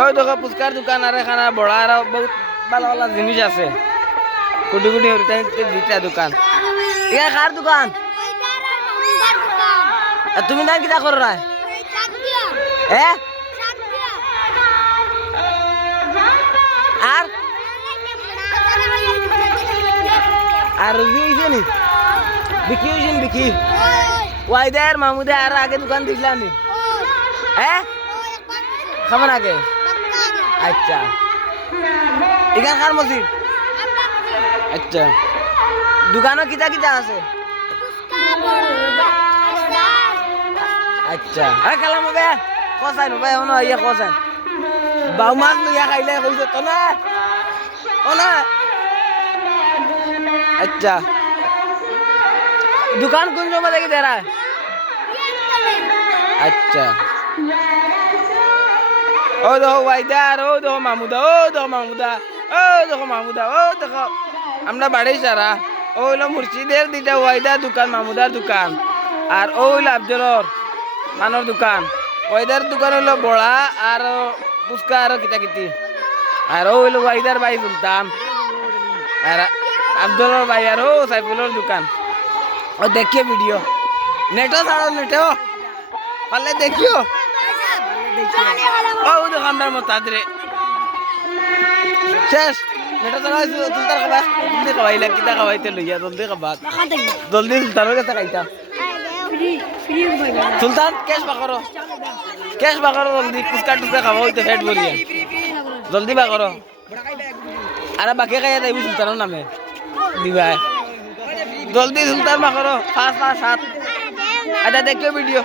ওই দেখো ফুচকার দোকান আর এখানে বড় আর বহুত ভালো ভালো জিনিস আছে কোটি কোটি দুইটা দোকান এখানে কার দোকান আর তুমি না কিটা করো না হ্যাঁ আর আর রুজি হয়েছে নি বিক্রি হয়েছে নি বিক্রি ওয়াইদার মামুদে আর আগে দোকান দিছিলাম নি হ্যাঁ কেমন আগে আচ্ছা এখানে কার মসজিদ আচ্ছা দোকানও কিতা কিতা আছে আচ্ছা আরে কালাম হবে কসাই নবে এমন ইয়া কসাই বাউ মাছ লইয়া খাইলে কইছে তো না ও না আচ্ছা দোকান কোন জমা দেখি দেরা আচ্ছা ও দেখো ওয়াইদার ও দেখো মামুদা ও দেখো মামুদা ও দেখো মামুদা ও দেখো আমরা বাড়ি সারা ও হইলো মুর্শিদের দুইটা ওয়াইদার দোকান মামুদার দোকান আর ও হইলো আফজলর মানর দোকান ওয়াইদার দোকান হইলো বড়া আর ফুচকা আর কিতা কিতি আর ও হইলো ওয়াইদার ভাই সুলতান আর আফজলর ভাই আর ও সাইফুলের দোকান ও দেখিও ভিডিও নেটও ছাড়ো নেটও পারলে দেখিও ও দোকানদার মতাদরে শেষ নেটও ছাড়া সুলতান খাবা জলদি খাওয়াইলা কিতা খাওয়াইতে লইয়া জলদি খাবা জলদি সুলতানের কাছে খাইতা সুলতান কেশ বাকরো জলদি ফুচকা টুচকা খাওয়া হইতে ফেট বলিয়া জলদি বাকরো আর বাকি খাইয়া যাইব সুলতানের নামে দিবা জলদি সুলতান বাকরো 5 5 7 আচ্ছা দেখিও ভিডিও